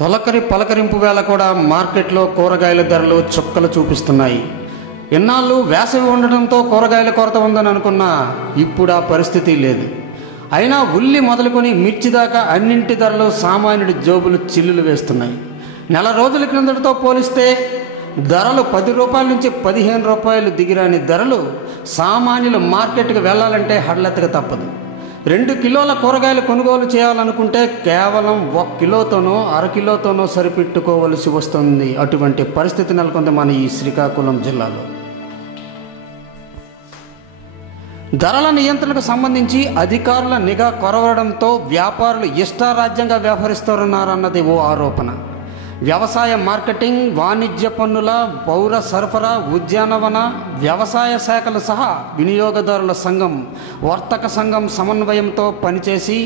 తొలకరి పలకరింపు వేళ కూడా మార్కెట్లో కూరగాయల ధరలు చుక్కలు చూపిస్తున్నాయి. ఎన్నాళ్ళు వేసవి ఉండడంతో కూరగాయల కొరత ఉందని అనుకున్నా ఇప్పుడు ఆ పరిస్థితి లేదు. అయినా ఉల్లి మొదలుకొని మిర్చి దాకా అన్నింటి ధరలు సామాన్యుడి జోబులు చిల్లులు వేస్తున్నాయి. నెల రోజుల క్రిందటితో పోలిస్తే ధరలు 10 రూపాయల నుంచి 15 రూపాయలు దిగిరాని ధరలు సామాన్యులు మార్కెట్కి వెళ్ళాలంటే హడలెత్తక తప్పదు. 2 కిలోల కూరగాయలు కొనుగోలు చేయాలనుకుంటే కేవలం 1 కిలోతోనో అరకిలోతోనో సరిపెట్టుకోవలసి వస్తుంది. అటువంటి పరిస్థితి నెలకొంది మన ఈ శ్రీకాకుళం జిల్లాలో. ధరల నియంత్రణకు సంబంధించి అధికారుల నిఘా కొరవడంతో వ్యాపారులు ఇష్టారాజ్యంగా వ్యవహరిస్తున్నారన్నది ఓ ఆరోపణ. వ్యవసాయ మార్కెటింగ్, వాణిజ్య పన్నుల, పౌర సరఫరా, ఉద్యానవన, వ్యవసాయ శాఖలు సహా వినియోగదారుల సంఘం, వర్తక సంఘం సమన్వయంతో పనిచేసి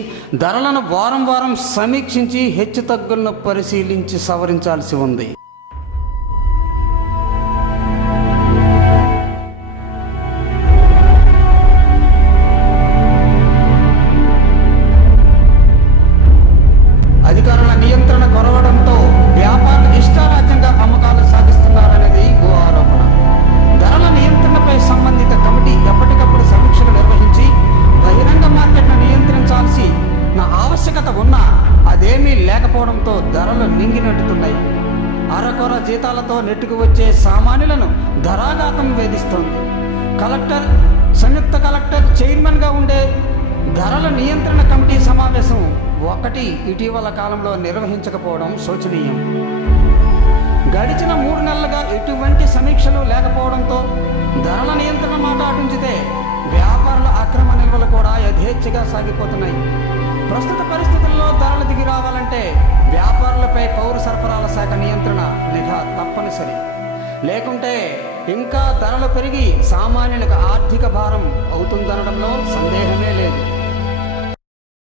ధరలను వారం వారం సమీక్షించి హెచ్చుతగ్గులను పరిశీలించి సవరించాల్సి ఉంది. అధికారుల నియంత్రణ కొరవడంతో వ్యాపారులు ఇష్టారాజ్యంగా అమ్మకాలు సాగిస్తున్నారనేది ఓ ఆరోపణ. ధరల నియంత్రణపై సంబంధిత కమిటీ ఎప్పటికప్పుడు సమీక్షలు నిర్వహించి బహిరంగ మార్కెట్ను నియంత్రించాల్సిన ఆవశ్యకత ఉన్నా అదేమీ లేకపోవడంతో ధరలు నింగినట్టుతున్నాయి. అరకొర జీతాలతో నెట్టుకు వచ్చే సామాన్యులను ధరాఘాతం వేధిస్తోంది. కలెక్టర్, సంయుక్త కలెక్టర్ చైర్మన్గా ఉండే ధరల నియంత్రణ కమిటీ సమావేశం ఒకటి ఇటీవల కాలంలో నిర్వహించకపోవడం శోచనీయం. గడిచిన 3 నెలలుగా ఎటువంటి సమీక్షలు లేకపోవడంతో ధరల నియంత్రణ మాట అటుంచితే వ్యాపారుల అక్రమ నిల్వలు కూడా యథేచ్ఛగా సాగిపోతున్నాయి. ప్రస్తుత పరిస్థితుల్లో ధరలు దిగి రావాలంటే వ్యాపారులపై పౌర సరఫరాల శాఖ నియంత్రణ నిఘా తప్పనిసరి. లేకుంటే ఇంకా ధరలు పెరిగి సామాన్యులకు ఆర్థిక భారం అవుతుందనడంలో సందేహమే లేదు.